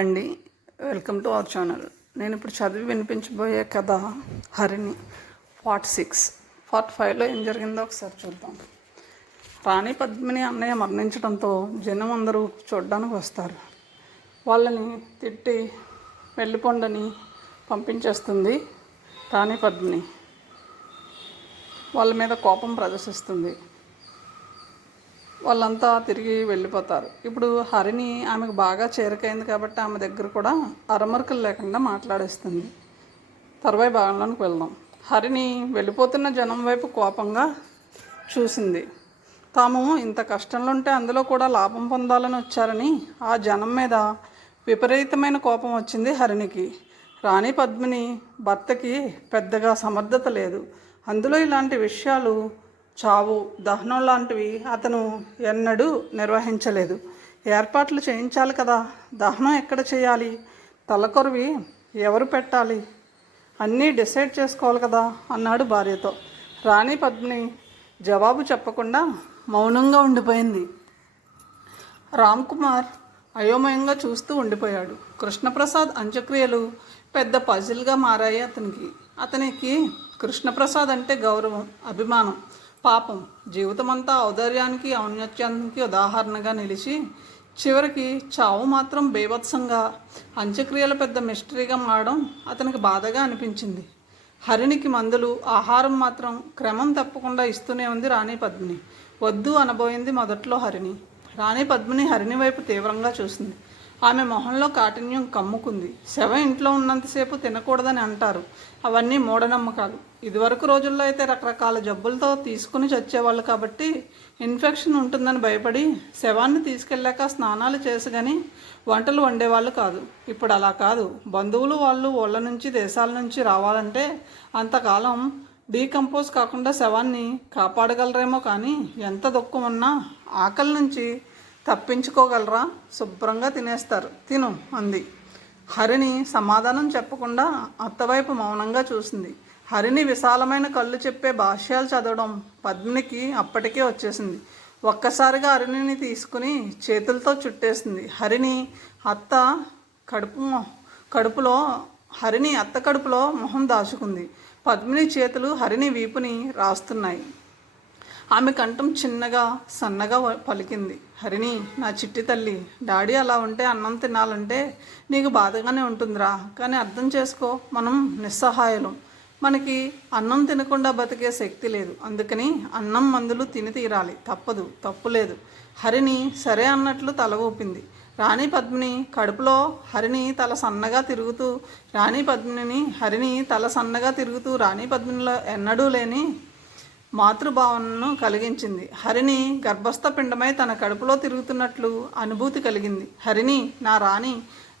Hi అండి, welcome to our channel. నేను ఇప్పుడు చదివి వినిపించబోయే కథ హరిణి. పార్ట్ 6. పార్ట్ 5లో ఏం జరిగిందో ఒకసారి చూద్దాం. రాణి పద్మిని అన్నయ్య మరణించడంతో జనం అందరూ చూడడానికి వస్తారు. వాళ్ళని తిట్టి వెళ్ళిపోండని పంపించేస్తుంది రాణి పద్మిని. వాళ్ళ మీద కోపం ప్రదర్శిస్తుంది. వాళ్ళంతా తిరిగి వెళ్ళిపోతారు. ఇప్పుడు హరిణి ఆమెకు బాగా చేరికైంది కాబట్టి ఆమె దగ్గర కూడా అరమరికలు లేకుండా మాట్లాడేస్తుంది. తర్వాయి భాగంలోనికి వెళ్దాం. హరిణి వెళ్ళిపోతున్న జనం వైపు కోపంగా చూసింది. తాము ఇంత కష్టంలో ఉంటే అందులో కూడా లాభం పొందాలని వచ్చారని ఆ జనం మీద విపరీతమైన కోపం వచ్చింది హరిణికి. రాణి పద్మిని భర్తకి పెద్దగా సమర్థత లేదు. అందులో ఇలాంటి విషయాలు, చావు, దహనం లాంటివి అతను ఎన్నడూ నిర్వహించలేదు. ఏర్పాట్లు చేయించాలి కదా, దహనం ఎక్కడ చేయాలి, తలకొరివి ఎవరు పెట్టాలి, అన్నీ డిసైడ్ చేసుకోవాలి కదా అన్నాడు భార్యతో. రాణి పద్మిని జవాబు చెప్పకుండా మౌనంగా ఉండిపోయింది. రామ్ కుమార్ అయోమయంగా చూస్తూ ఉండిపోయాడు. కృష్ణప్రసాద్ అంత్యక్రియలు పెద్ద పజిల్గా మారాయి అతనికి కృష్ణప్రసాద్ అంటే గౌరవం, అభిమానం. పాపం జీవితమంతా ఔదార్యానికి, ఔన్నత్యానికి ఉదాహరణగా నిలిచి చివరికి చావు మాత్రం బీభత్సంగా, అంత్యక్రియల పెద్ద మిస్టరీగా మారడం అతనికి బాధగా అనిపించింది. హరిణికి మందులు, ఆహారం మాత్రం క్రమం తప్పకుండా ఇస్తూనే ఉంది రాణి పద్మిని. వద్దు అనబోయింది మొదట్లో హరిణి. రాణి పద్మిని హరిణి వైపు తీవ్రంగా చూసింది. ఆమె మొహంలో కాఠిన్యం కమ్ముకుంది. శవం ఇంట్లో ఉన్నంతసేపు తినకూడదని అంటారు. అవన్నీ మూఢనమ్మకాలు. ఇదివరకు రోజుల్లో అయితే రకరకాల జబ్బులతో తీసుకుని చచ్చేవాళ్ళు కాబట్టి ఇన్ఫెక్షన్ ఉంటుందని భయపడి శవాన్ని తీసుకెళ్ళాక స్నానాలు చేసి కానీ వంటలు వండేవాళ్ళు కాదు. ఇప్పుడు అలా కాదు. బంధువులు వాళ్ళు ఊళ్ళ నుంచి, దేశాల నుంచి రావాలంటే అంతకాలం డీకంపోజ్ కాకుండా శవాన్ని కాపాడగలరేమో కానీ ఎంత దుఃఖం ఉన్నా ఆకలి నుంచి తప్పించుకోగలరా? శుభ్రంగా తినేస్తారు. తిను అంది. హరిణి సమాధానం చెప్పకుండా అత్తవైపు మౌనంగా చూసింది. హరిణి విశాలమైన కళ్ళు చెప్పే భాష్యాలు చదవడం పద్మినికి అప్పటికే వచ్చేసింది. ఒక్కసారిగా హరిణిని తీసుకుని చేతులతో చుట్టేసింది. హరిణి అత్త కడుపులో మొహం దాచుకుంది. పద్మిని చేతులు హరిణి వీపుని రాస్తున్నాయి. ఆమె కంఠం చిన్నగా సన్నగా పలికింది. హరిణి, నా చిట్టి తల్లి, డాడీ అలా ఉంటే అన్నం తినాలంటే నీకు బాధగానే ఉంటుందిరా. కానీ అర్థం చేసుకో, మనం నిస్సహాయులం. మనకి అన్నం తినకుండా బతికే శక్తి లేదు. అందుకని అన్నం మందులు తిని తీరాలి. తప్పదు, తప్పులేదు. హరిణి సరే అన్నట్లు తల ఊపింది. రాణి పద్మిని కడుపులో హరిణి తల సన్నగా తిరుగుతూ రాణి పద్మినిలో ఎన్నడూ లేని మాతృభావనను కలిగించింది. హరిణి గర్భస్థ పిండమై తన కడుపులో తిరుగుతున్నట్లు అనుభూతి కలిగింది. హరిణి, నా రాణి,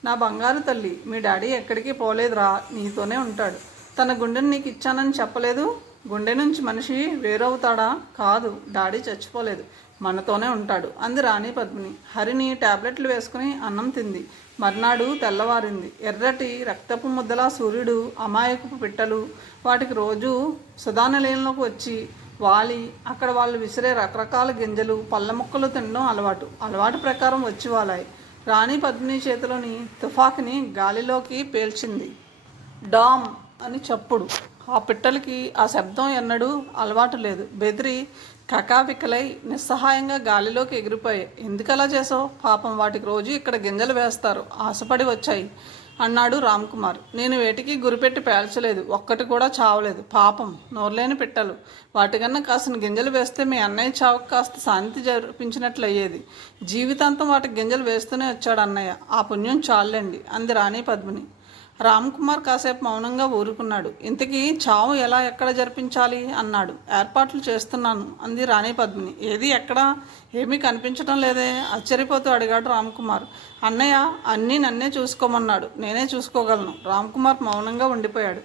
నా బంగారు తల్లి, మీ డాడీ ఎక్కడికి పోలేదురా, నీతోనే ఉంటాడు. తన గుండెని నీకు ఇచ్చానని చెప్పలేదు? గుండె నుంచి మనిషి వేరవుతాడా? కాదు, డాడీ చచ్చిపోలేదు, మనతోనే ఉంటాడు అంది రాణి పద్మిని. హరిణి టాబ్లెట్లు వేసుకుని అన్నం తింది. మర్నాడు తెల్లవారింది. ఎర్రటి రక్తపు ముద్దలా సూర్యుడు, అమాయకపు పిట్టలు వాటికి రోజు సుధానలీలంలోకి వచ్చి వాలి అక్కడ వాళ్ళు విసిరే రకరకాల గింజలు, పళ్ళ ముక్కలు తినడం అలవాటు ప్రకారం వచ్చి వాలాయి. రాణి పద్మిని చేతిలోని తుపాకీని గాలిలోకి పేల్చింది. డామ్ అని చప్పుడు. ఆ పిట్టలకి ఆ శబ్దం ఎన్నడూ అలవాటు లేదు. బెదిరి కకావికలై నిస్సహాయంగా గాలిలోకి ఎగిరిపోయాయి. ఎందుకలా చేసావు? పాపం, వాటికి రోజు ఇక్కడ గింజలు వేస్తారు, ఆశపడి వచ్చాయి అన్నాడు రామ్ కుమార్. నేను వేటికి గురిపెట్టి పేల్చలేదు, ఒక్కటి కూడా చావలేదు. పాపం, నోర్లేని పిట్టలు. వాటికన్నా కాసిన గింజలు వేస్తే మీ అన్నయ్య చావుకు కాస్త శాంతి జరిపించినట్లు అయ్యేది. జీవితాంతం వాటికి గింజలు వేస్తూనే వచ్చాడు అన్నయ్య. ఆ పుణ్యం చాలండి అంది రాణి పద్మిని. రామ్ కుమార్ కాసేపు మౌనంగా ఊరుకున్నాడు. ఇంతకీ చావు ఎలా, ఎక్కడ జరిపించాలి అన్నాడు. ఏర్పాట్లు చేస్తున్నాను అంది రాణి పద్మిని. ఏది, ఎక్కడా? ఏమీ కనిపించడం లేదే ఆశ్చర్యపోతూ అడిగాడు రామ్ కుమార్. అన్నయ్య అన్నీ నన్నే చూసుకోమన్నాడు, నేనే చూసుకోగలను. రామ్ కుమార్ మౌనంగా ఉండిపోయాడు.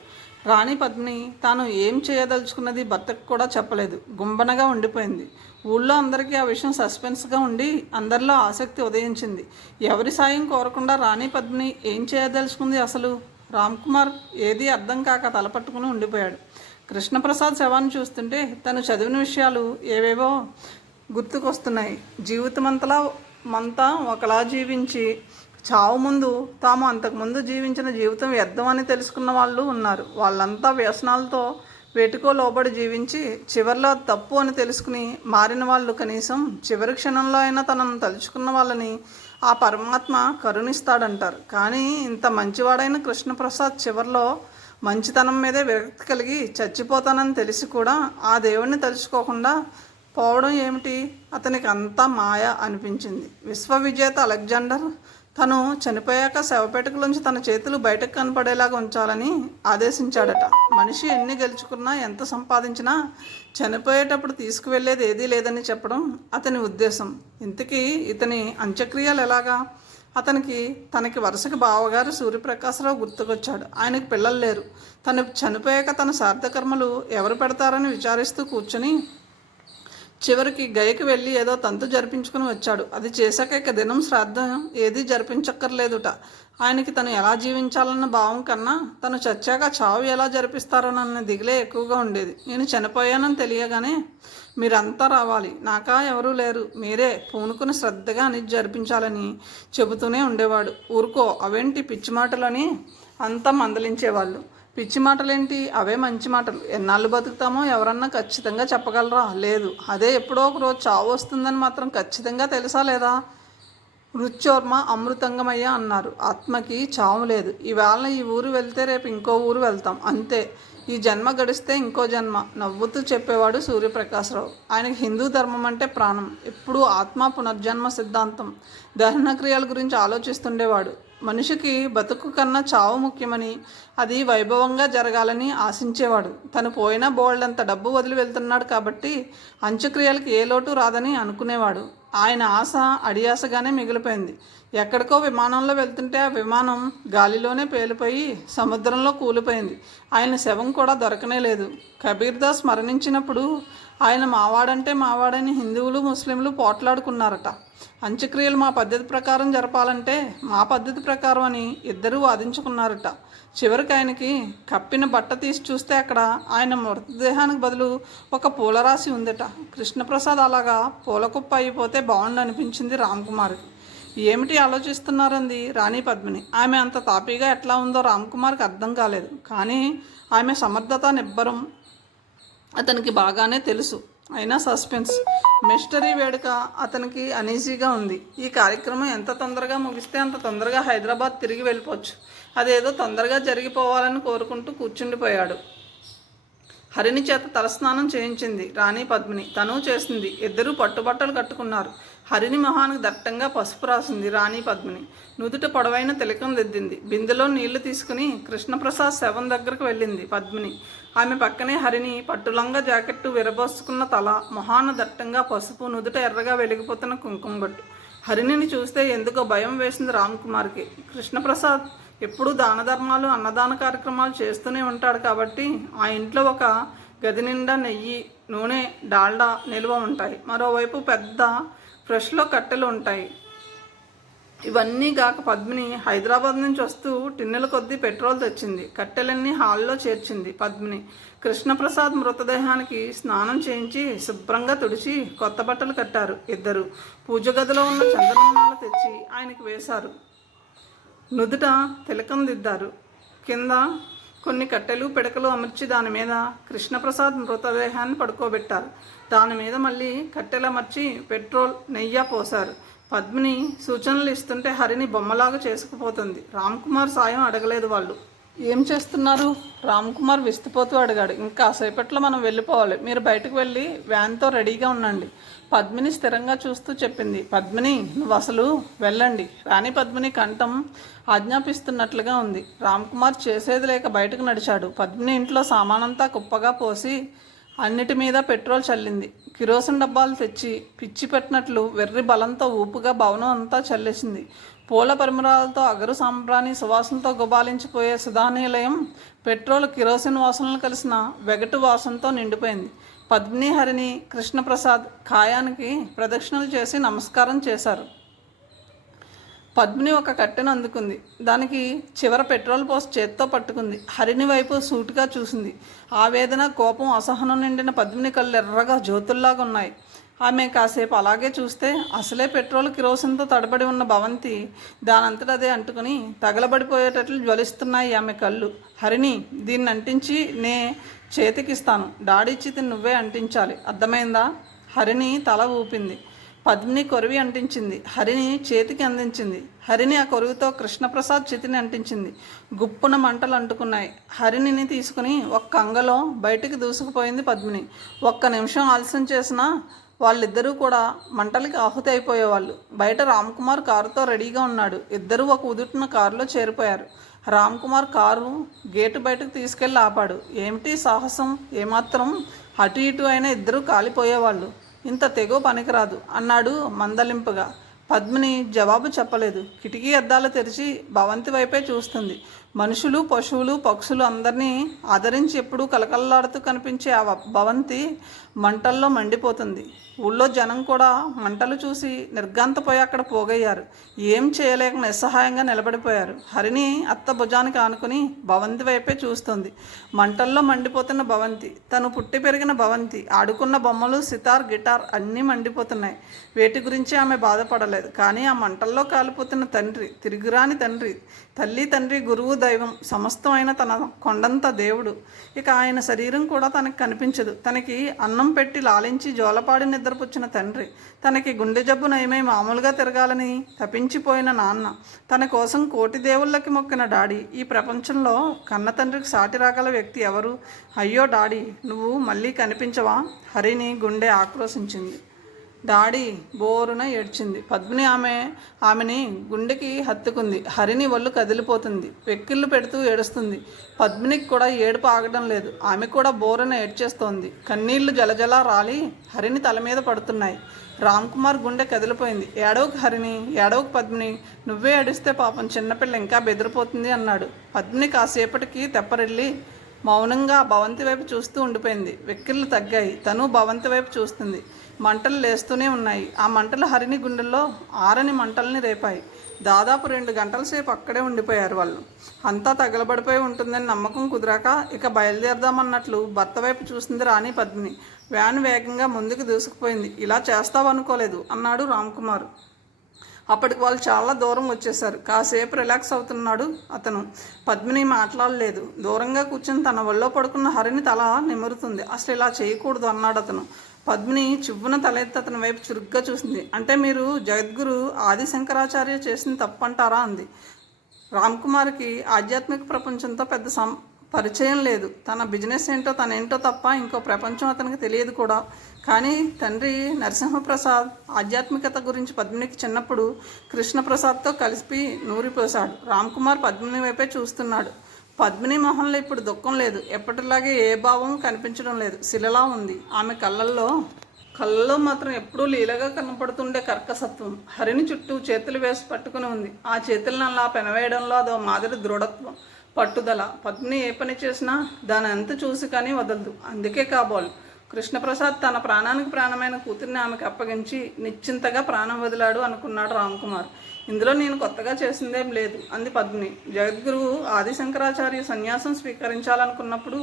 రాణి పద్మిని తాను ఏం చేయదలుచుకున్నది భర్తకు కూడా చెప్పలేదు. గుంబనగా ఉండిపోయింది. ఊళ్ళో అందరికీ ఆ విషయం సస్పెన్స్గా ఉండి అందరిలో ఆసక్తి ఉదయించింది. ఎవరి సాయం కోరకుండా రాణి పద్మిని ఏం చేయదలుచుకుంది అసలు? రామ్ కుమార్ ఏదీ అర్థం కాక తలపట్టుకుని ఉండిపోయాడు. కృష్ణప్రసాద్ శవాన్ని చూస్తుంటే తను చదివిన విషయాలు ఏవేవో గుర్తుకొస్తున్నాయి. జీవితమంతా ఒకలా జీవించి చావు ముందు తాము అంతకుముందు జీవించిన జీవితం వ్యర్థమని తెలుసుకున్న వాళ్ళు ఉన్నారు. వాళ్ళంతా వ్యసనాలతో వేటికో లోబడి జీవించి చివరిలో తప్పు అని తెలుసుకుని మారిన వాళ్ళు కనీసం చివరి క్షణంలో అయినా తనను తలుచుకున్న వాళ్ళని ఆ పరమాత్మ కరుణిస్తాడంటారు. కానీ ఇంత మంచివాడైన కృష్ణప్రసాద్ చివరిలో మంచితనం మీదే విరక్తి కలిగి చచ్చిపోతానని తెలిసి కూడా ఆ దేవుడిని తలుచుకోకుండా పోవడం ఏమిటి? అతనికి అంతా మాయ అనిపించింది. విశ్వవిజేత అలెగ్జాండర్ తను చనిపోయాక శవపేటకులోంచి తన చేతులు బయటకు కనపడేలాగా ఉంచాలని ఆదేశించాడట. మనిషి ఎన్ని గెలుచుకున్నా ఎంత సంపాదించినా చనిపోయేటప్పుడు తీసుకువెళ్ళేది ఏదీ లేదని చెప్పడం అతని ఉద్దేశం. ఇంతకీ ఇతని అంత్యక్రియలు ఎలాగా? తనకి వరుసకి బావగారు సూర్యప్రకాశరావు గుర్తుకొచ్చాడు. ఆయనకు పిల్లలు లేరు. తను చనిపోయాక తన శ్రాద్ధకర్మలు ఎవరు పెడతారని విచారిస్తూ కూర్చుని చివరికి గయకి వెళ్ళి ఏదో తంతు జరిపించుకుని వచ్చాడు. అది చేశాక ఇక దినం శ్రాద్ధం ఏదీ జరిపించక్కర్లేదుట. ఆయనకి తను ఎలా జీవించాలన్న భావం కన్నా తను చచ్చాక చావు ఎలా జరిపిస్తారోనన్న దిగులే ఎక్కువగా ఉండేది. నేను చనిపోయానని తెలియగానే మీరంతా రావాలి, నాకా ఎవరూ లేరు, మీరే పూనుకుని శ్రద్ధగా అని జరిపించాలని చెబుతూనే ఉండేవాడు. ఊరుకో, అవేంటి పిచ్చి మాటలని అంతా మందలించేవాళ్ళు. పిచ్చి మాటలేంటి, అవే మంచి మాటలు. ఎన్నాళ్ళు బతుకుతామో ఎవరన్నా ఖచ్చితంగా చెప్పగలరా? లేదు. అదే ఎప్పుడో ఒక రోజు చావు వస్తుందని మాత్రం ఖచ్చితంగా తెలుసా లేదా? మృత్యోర్మ అమృతంగమయ్య అన్నారు. ఆత్మకి చావు లేదు. ఈవేళ ఈ ఊరు వెళ్తే రేపు ఇంకో ఊరు వెళ్తాం, అంతే. ఈ జన్మ గడిస్తే ఇంకో జన్మ, నవ్వుతూ చెప్పేవాడు సూర్యప్రకాశరావు. ఆయనకి హిందూ ధర్మం అంటే ప్రాణం. ఎప్పుడూ ఆత్మ పునర్జన్మ సిద్ధాంతం, దహన క్రియల గురించి ఆలోచిస్తుండేవాడు. మనిషికి బతుకు కన్నా చావు ముఖ్యమని, అది వైభవంగా జరగాలని ఆశించేవాడు. తను పోయినా బోల్డంత డబ్బు వదిలి వెళ్తున్నాడు కాబట్టి అంత్యక్రియలకు ఏ లోటు రాదని అనుకునేవాడు. ఆయన ఆశ అడియాసగానే మిగిలిపోయింది. ఎక్కడికో విమానంలో వెళ్తుంటే ఆ విమానం గాలిలోనే పేలిపోయి సముద్రంలో కూలిపోయింది. ఆయన శవం కూడా దొరకనే లేదు. కబీర్ దాస్ మరణించినప్పుడు ఆయన మావాడంటే మావాడని హిందువులు ముస్లింలు పోట్లాడుకున్నారట. అంత్యక్రియలు మా పద్ధతి ప్రకారం జరపాలంటే మా పద్ధతి ప్రకారం అని ఇద్దరూ వాదించుకున్నారట. చివరికి ఆయనకి కప్పిన బట్ట తీసి చూస్తే అక్కడ ఆయన మృతదేహానికి బదులు ఒక పూలరాశి ఉందట. కృష్ణప్రసాద్ అలాగా పూలకుప్ప అయిపోతే బాగుండు అనిపించింది రామ్కుమార్కి. ఏమిటి ఆలోచిస్తున్నారంది రాణి పద్మిని. ఆమె అంత తాపీగా ఎట్లా ఉందో రామ్కుమార్కి అర్థం కాలేదు. కానీ ఆమె సమర్థత నిబ్బరం అతనికి బాగానే తెలుసు. అయినా సస్పెన్స్, మిస్టరీ వేడుక అతనికి అనీజీగా ఉంది. ఈ కార్యక్రమం ఎంత తొందరగా ముగిస్తే అంత తొందరగా హైదరాబాద్ తిరిగి వెళ్ళిపోవచ్చు. అదేదో తొందరగా జరిగిపోవాలని కోరుకుంటూ కూర్చుండిపోయాడు. హరిని చేత తలస్నానం చేయించింది రాణి పద్మిని. తను చేసింది. ఇద్దరూ పట్టుబట్టలు కట్టుకున్నారు. హరిని మొహానికి దట్టంగా పసుపు రాసింది రాణి పద్మిని. నుదుట పొడవైన తిలకం దిద్దింది. బిందెలో నీళ్లు తీసుకుని కృష్ణప్రసాద్ శవం దగ్గరకు వెళ్ళింది పద్మిని. ఆమె పక్కనే హరిని పట్టులంగా జాకెట్టు విరబోసుకున్న తల, మొహాన దట్టంగా పసుపు, నుదుట ఎర్రగా వెలిగిపోతున్న కుంకుమ బొట్టు. హరిణిని చూస్తే ఎందుకో భయం వేసింది రామ్కుమార్కి. కృష్ణప్రసాద్ ఎప్పుడూ దాన ధర్మాలు, అన్నదాన కార్యక్రమాలు చేస్తూనే ఉంటాడు కాబట్టి ఆ ఇంట్లో ఒక గది నిండా నెయ్యి, నూనె, డాల్డా నిల్వ ఉంటాయి. మరోవైపు పెద్ద ఫ్రెష్లో కట్టెలు ఉంటాయి. ఇవన్నీ గాక పద్మిని హైదరాబాద్ నుంచి వస్తూ టిన్నెల కొద్దీ పెట్రోల్ తెచ్చింది. కట్టెలన్నీ హాల్లో చేర్చింది పద్మిని. కృష్ణప్రసాద్ మృతదేహానికి స్నానం చేయించి శుభ్రంగా తుడిచి కొత్త బట్టలు కట్టారు ఇద్దరు. పూజ గదిలో ఉన్న చందనమాల తెచ్చి ఆయనకి వేశారు. నుదుట తిలకం దిద్దారు. కింద కొన్ని కట్టెలు పిడకలు అమర్చి దాని మీద కృష్ణప్రసాద్ మృతదేహాన్ని పడుకోబెట్టారు. దాని మీద మళ్ళీ కట్టెలు అమర్చి పెట్రోల్, నెయ్యి పోశారు. పద్మిని సూచనలు ఇస్తుంటే హరిని బొమ్మలాగా చేసుకుపోతుంది. రామ్కుమార్ సాయం అడగలేదు వాళ్ళు. ఏం చేస్తున్నారు? రామ్కుమార్ విస్తుపోతూ అడిగాడు. ఇంకా సేపట్లో మనం వెళ్ళిపోవాలి, మీరు బయటకు వెళ్ళి వ్యాన్తో రెడీగా ఉండండి. పద్మిని స్థిరంగా చూస్తూ చెప్పింది. పద్మిని, నువ్వు అసలు వెళ్ళండి. రాణి పద్మిని కంఠం ఆజ్ఞాపిస్తున్నట్లుగా ఉంది. రామ్కుమార్ చేసేది లేక బయటకు నడిచాడు. పద్మిని ఇంట్లో సామానంతా కుప్పగా పోసి అన్నిటి మీద పెట్రోల్ చల్లింది. కిరోసిన్ డబ్బాలు తెచ్చి పిచ్చి పెట్టినట్లు వెర్రి బలంతో ఊపుగా భవనం అంతా చల్లేసింది. పూల పరిమళాలతో అగరు సాంబ్రాణి సువాసనతో గుబాలించిపోయే సుధానిలయం పెట్రోల్, కిరోసిన్ వాసనలు కలిసిన వెగటు వాసనతో నిండిపోయింది. పద్మిని, హరిని, కృష్ణప్రసాద్ కాయానికి ప్రదక్షిణలు చేసి నమస్కారం చేశారు. పద్మిని ఒక కట్టెను అందుకుంది. దానికి చివర పెట్రోల్ పోసి చేత్తో పట్టుకుంది. హరిని వైపు సూటిగా చూసింది. ఆవేదన, కోపం, అసహనం నిండిన పద్మిని కళ్ళు ఎర్రగా జ్యోతుల్లాగా ఉన్నాయి. ఆమె కాసేపు అలాగే చూస్తే అసలే పెట్రోల్ కిరోసిన్తో తడబడి ఉన్న భవంతి దానంతటదే అంటుకుని తగలబడిపోయేటట్లు జ్వలిస్తున్నాయి ఆమె కళ్ళు. హరిణి, దీన్ని అంటించి నే చేతికిస్తాను. డాడీచ్చి నువ్వే అంటించాలి, అర్థమైందా? హరిణి తల ఊపింది. పద్మిని కొరివి అంటించింది. హరిని చేతికి అందించింది. హరిని ఆ కొరువుతో కృష్ణప్రసాద్ చితిని అంటించింది. గుప్పున మంటలు అంటుకున్నాయి. హరిణిని తీసుకుని ఒక్క అంగలో బయటికి దూసుకుపోయింది పద్మిని. ఒక్క నిమిషం ఆలస్యం చేసినా వాళ్ళిద్దరూ కూడా మంటలకి ఆహుతి అయిపోయేవాళ్ళు. బయట రామ్కుమార్ కారుతో రెడీగా ఉన్నాడు. ఇద్దరూ ఒక ఉదుటిన కారులో చేరిపోయారు. రామ్కుమార్ కారు గేటు బయటకు తీసుకెళ్ళి ఆపాడు. ఏమిటి సాహసం? ఏమాత్రం అటు ఇటు అయినా ఇద్దరూ కాలిపోయేవాళ్ళు. ఇంత తెగో పనికిరాదు అన్నాడు మందలింపుగా. పద్మిని జవాబు చెప్పలేదు. కిటికీ అద్దాలు తెరిచి భవంతి వైపే చూస్తుంది. మనుషులు, పశువులు, పక్షులు అందరినీ ఆదరించి ఎప్పుడూ కలకల్లాడుతూ కనిపించే ఆ భవంతి మంటల్లో మండిపోతుంది. ఊళ్ళో జనం కూడా మంటలు చూసి నిర్ఘాంతపోయి అక్కడ పోగయ్యారు. ఏం చేయలేక నిస్సహాయంగా నిలబడిపోయారు. హరిని అత్త భుజానికి ఆనుకుని భవంతి వైపే చూస్తుంది. మంటల్లో మండిపోతున్న భవంతి, తను పుట్టి పెరిగిన భవంతి, ఆడుకున్న బొమ్మలు, సితార్, గిటార్ అన్నీ మండిపోతున్నాయి. వేటి గురించి ఆమె బాధపడలేదు. కానీ ఆ మంటల్లో కాలిపోతున్న తండ్రి, తిరిగిరాని తండ్రి, తల్లి, తండ్రి, గురువు, దైవం, సమస్తం అయిన తన కొండంత దేవుడు, ఇక ఆయన శరీరం కూడా తనకి కనిపించదు. తనకి అన్నం పెట్టి లాలించి జోలపాడి నిద్రపుచ్చిన తండ్రి, తనకి గుండె జబ్బు నయమై మామూలుగా తిరగాలని తపించిపోయిన నాన్న, తన కోసం కోటి దేవుళ్ళకి మొక్కిన డాడీ, ఈ ప్రపంచంలో కన్న తండ్రికి సాటి రాగల వ్యక్తి ఎవరు? అయ్యో డాడీ, నువ్వు మళ్ళీ కనిపించవా? హరిని గుండె ఆక్రోశించింది. డాడీ బోరున ఏడ్చింది. పద్మిని ఆమెని గుండెకి హత్తుకుంది. హరిని ఒళ్ళు కదిలిపోతుంది. వెక్కిళ్ళు పెడుతూ ఏడుస్తుంది. పద్మినికి కూడా ఏడుపు ఆగడం లేదు. ఆమె కూడా బోరున ఏడ్చేస్తోంది. కన్నీళ్లు జలజలా రాలి హరిని తల మీద పడుతున్నాయి. రామ్కుమార్ గుండె కదిలిపోయింది. ఏడవకు హరిని, ఏడవకు పద్మిని, నువ్వే ఏడిస్తే పాపం చిన్నపిల్ల ఇంకా బెదిరిపోతుంది అన్నాడు. పద్మిని కాసేపటికి తెప్పరిల్లి మౌనంగా భవంతి వైపు చూస్తూ ఉండిపోయింది. వెక్కిళ్ళు తగ్గాయి. తను భవంతి వైపు చూస్తుంది. మంటలు లేస్తూనే ఉన్నాయి. ఆ మంటలు హరిని గుండెల్లో ఆరని మంటల్ని రేపాయి. దాదాపు 2 గంటల సేపు అక్కడే ఉండిపోయారు వాళ్ళు. అంతా తగలబడిపోయి ఉంటుందని నమ్మకం కుదిరాక ఇక బయలుదేరదామన్నట్లు భర్త వైపు చూసింది రాణి పద్మిని. వ్యాన్ వేగంగా ముందుకు దూసుకుపోయింది. ఇలా చేస్తావనుకోలేదు అన్నాడు రామ్కుమార్. అప్పటికి వాళ్ళు చాలా దూరం వచ్చేశారు. కాసేపు రిలాక్స్ అవుతున్నాడు అతను. పద్మిని మాట్లాడలేదు. దూరంగా కూర్చొని తన ఒళ్ళో పడుకున్న హరిని తల నిమురుతుంది. అసలు ఇలా చేయకూడదు అన్నాడు అతను. పద్మిని చివ్వున తలెత్తి అతని వైపు చురుగ్గా చూసింది. అంటే మీరు జగద్గురు ఆదిశంకరాచార్య చేసింది తప్పంటారా అంది. రామ్కుమార్కి ఆధ్యాత్మిక ప్రపంచంతో పెద్ద పరిచయం లేదు. తన బిజినెస్ ఏంటో తనేంటో తప్ప ఇంకో ప్రపంచం అతనికి తెలియదు కూడా. కానీ తండ్రి నరసింహప్రసాద్ ఆధ్యాత్మికత గురించి పద్మినికి చిన్నప్పుడు కృష్ణప్రసాద్తో కలిసి నూరిపోశాడు. రామ్కుమార్ పద్మిని వైపే చూస్తున్నాడు. పద్మిని మొహంలో ఇప్పుడు దుఃఖం లేదు. ఎప్పటిలాగే ఏ భావం కనిపించడం లేదు. శిలలా ఉంది. ఆమె కళ్ళలో మాత్రం ఎప్పుడూ లీలగా కనపడుతుండే కర్కసత్వం. హరిని చుట్టూ చేతులు వేసి పట్టుకుని ఉంది. ఆ చేతులను అలా పెనవేయడంలో అదో మాదిరి దృఢత్వం, పట్టుదల. పద్మిని ఏ పని చేసినా దాని అంత చూసి కానీ వదలదు. అందుకే కాబోలు కృష్ణప్రసాద్ తన ప్రాణానికి ప్రాణమైన కూతుర్ని ఆమెకు అప్పగించి నిశ్చింతగా ప్రాణం వదిలాడు అనుకున్నాడు రామ్కుమార్. ఇందులో నేను కొత్తగా చేసిందేం లేదు అంది పద్మిని. జగద్గురువు ఆదిశంకరాచార్య సన్యాసం స్వీకరించాలనుకున్నప్పుడు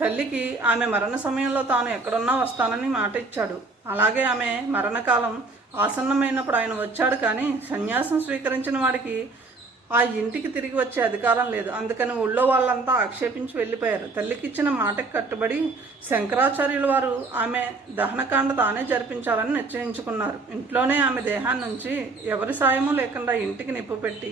తల్లికి ఆమె మరణ సమయంలో తాను ఎక్కడున్నా వస్తానని మాట ఇచ్చాడు. అలాగే ఆమె మరణకాలం ఆసన్నమైనప్పుడు ఆయన వచ్చాడు. కానీ సన్యాసం స్వీకరించిన వాడికి ఆ ఇంటికి తిరిగి వచ్చే అధికారం లేదు. అందుకని ఊళ్ళో వాళ్ళంతా ఆక్షేపించి వెళ్ళిపోయారు. తల్లికి ఇచ్చిన మాటకి కట్టుబడి శంకరాచార్యుల వారు ఆమె దహనకాండ తానే జరిపించాలని నిశ్చయించుకున్నారు. ఇంట్లోనే ఆమె దేహాన్ని నుంచి ఎవరి సాయమూ లేకుండా ఇంటికి నిప్పు పెట్టి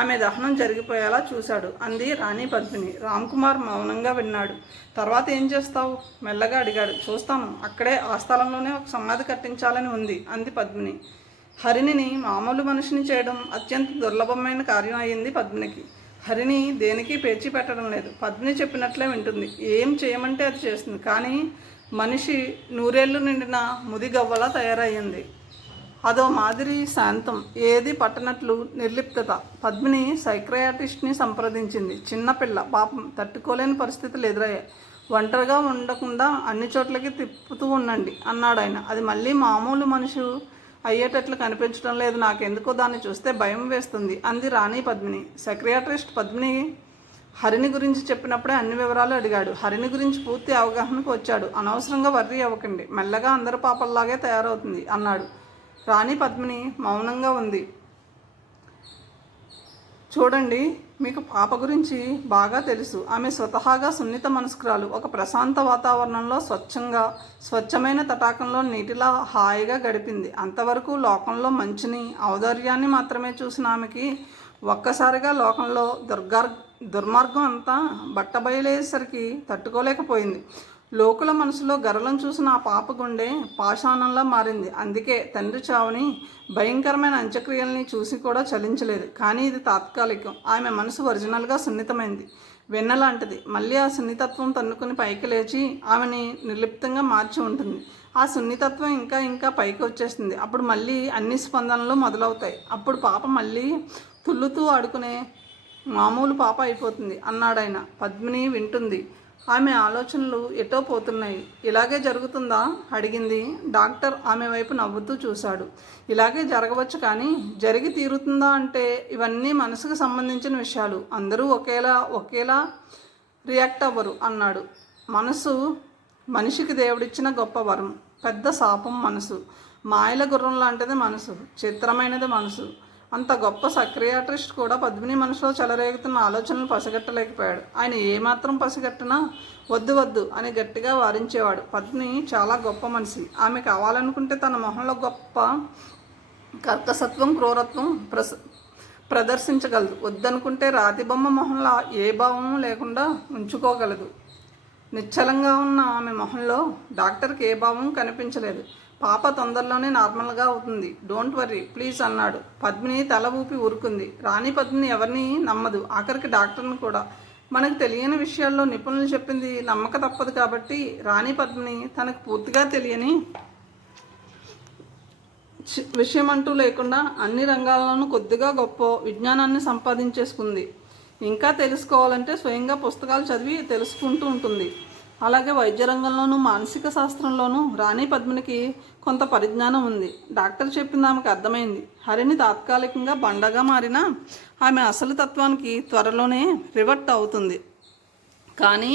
ఆమె దహనం జరిగిపోయేలా చూశాడు అంది రాణి పద్మిని. రామ్కుమార్ మౌనంగా విన్నాడు. తర్వాత ఏం చేస్తావు మెల్లగా అడిగాడు. చూస్తాను, అక్కడే ఆ స్థలంలోనే ఒక సమాధి కట్టించాలని ఉంది అంది పద్మిని. హరిణిని మామూలు మనిషిని చేయడం అత్యంత దుర్లభమైన కార్యం అయ్యింది పద్మినికి. హరిణి దేనికి పేచి పెట్టడం లేదు. పద్మిని చెప్పినట్లే వింటుంది. ఏం చేయమంటే అది చేస్తుంది. కానీ మనిషి 100 ఏళ్ళు నిండిన ముదిగవ్వలా తయారయ్యింది. అదో మాదిరి శాంతం, ఏది పట్టనట్లు నిర్లిప్తత. పద్మిని సైక్రయాటిస్ట్ని సంప్రదించింది. చిన్నపిల్ల పాపం, తట్టుకోలేని పరిస్థితులు ఎదురయ్యాయి. ఒంటరిగా ఉండకుండా అన్ని చోట్లకి తిప్పుతూ ఉండండి అన్నాడు ఆయన. అది మళ్ళీ మామూలు మనిషి అయ్యేటట్లు కనిపించడం లేదు. నాకెందుకో దాన్ని చూస్తే భయం వేస్తుంది అంది రాణి పద్మిని. సైక్రియాట్రిస్ట్ పద్మిని హరిణి గురించి చెప్పినప్పుడే అన్ని వివరాలు అడిగాడు. హరిణి గురించి పూర్తి అవగాహనకు వచ్చాడు. అనవసరంగా వర్రీ అవ్వకండి, మెల్లగా అందరి పాపల్లాగే తయారవుతుంది అన్నాడు. రాణి పద్మిని మౌనంగా ఉంది. చూడండి, మీకు పాప గురించి బాగా తెలుసు. ఆమె స్వతహాగా సున్నిత మనస్కురాలు. ఒక ప్రశాంత వాతావరణంలో స్వచ్ఛమైన తటాకంలో నీటిలా హాయిగా గడిపింది. అంతవరకు లోకంలో మంచిని, ఔదార్యాన్ని మాత్రమే చూసిన ఆమెకి ఒక్కసారిగా లోకంలో దుర్మార్గం అంతా బట్టబయలేసరికి తట్టుకోలేకపోయింది. లోకుల మనసులో గరలను చూసిన ఆ పాప గుండె పాషాణంలా మారింది. అందుకే తండ్రి చావుని, భయంకరమైన అంత్యక్రియల్ని చూసి కూడా చలించలేదు. కానీ ఇది తాత్కాలికం. ఆమె మనసు ఒరిజినల్గా సున్నితమైంది, వెన్నలాంటిది. మళ్ళీ ఆ సున్నితత్వం తన్నుకుని పైకి లేచి ఆమెని నిర్లిప్తంగా మార్చి ఉంటుంది. ఆ సున్నితత్వం ఇంకా ఇంకా పైకి వచ్చేస్తుంది. అప్పుడు మళ్ళీ అన్ని స్పందనలు మొదలవుతాయి. అప్పుడు పాప మళ్ళీ తుల్లుతూ ఆడుకునే మామూలు పాప అయిపోతుంది అన్నాడాయన. పద్మిని వింటుంది. ఆమె ఆలోచనలు ఎటో పోతున్నాయి. ఇలాగే జరుగుతుందా అడిగింది. డాక్టర్ ఆమె వైపు నవ్వుతూ చూశాడు. ఇలాగే జరగవచ్చు, కానీ జరిగి తీరుతుందా అంటే ఇవన్నీ మనసుకు సంబంధించిన విషయాలు. అందరూ ఒకేలా రియాక్ట్ అవ్వరు అన్నాడు. మనసు మనిషికి దేవుడిచ్చిన గొప్ప వరం. పెద్ద శాపం మనసు. మాయల గుర్రం లాంటిది మనసు, చిత్రమైనది మనసు. అంత గొప్ప సైకియాట్రిస్ట్ కూడా పద్మిని మనసులో చెలరేగుతున్న ఆలోచనలు పసిగట్టలేకపోయాడు. ఆయన ఏమాత్రం పసిగట్టినా వద్దు అని గట్టిగా వారించేవాడు. పద్మిని చాలా గొప్ప మనిషి. ఆమె కావాలనుకుంటే తన మొహంలో గొప్ప కర్కసత్వం, క్రూరత్వం ప్రదర్శించగలదు. వద్దనుకుంటే రాతి బొమ్మ మొహంలో ఏ భావము లేకుండా ఉంచుకోగలదు. నిశ్చలంగా ఉన్న ఆమె మొహంలో డాక్టర్కి ఏ భావం కనిపించలేదు. పాప తొందరలోనే నార్మల్గా అవుతుంది, డోంట్ వర్రీ ప్లీజ్ అన్నాడు. పద్మిని తల ఊపి ఊరుకుంది. రాణి పద్మిని ఎవరిని నమ్మదు, ఆఖరికి డాక్టర్ని కూడా. మనకు తెలియని విషయాల్లో నిపుణులు చెప్పింది నమ్మక తప్పదు. కాబట్టి రాణి పద్మిని తనకు పూర్తిగా తెలియని విషయం అంటూ లేకుండా అన్ని రంగాల్లోనూ కొద్దిగా గొప్ప విజ్ఞానాన్ని సంపాదించేసుకుంది. ఇంకా తెలుసుకోవాలంటే స్వయంగా పుస్తకాలు చదివి తెలుసుకుంటూ ఉంటుంది. అలాగే వైద్య రంగంలోనూ మానసిక శాస్త్రంలోనూ రాణి పద్మినికి కొంత పరిజ్ఞానం ఉంది. డాక్టర్ చెప్పింది ఆమెకు అర్థమైంది. హరిని తాత్కాలికంగా బండగా మారినా ఆమె అసలు తత్వానికి త్వరలోనే రివర్ట్ అవుతుంది. కానీ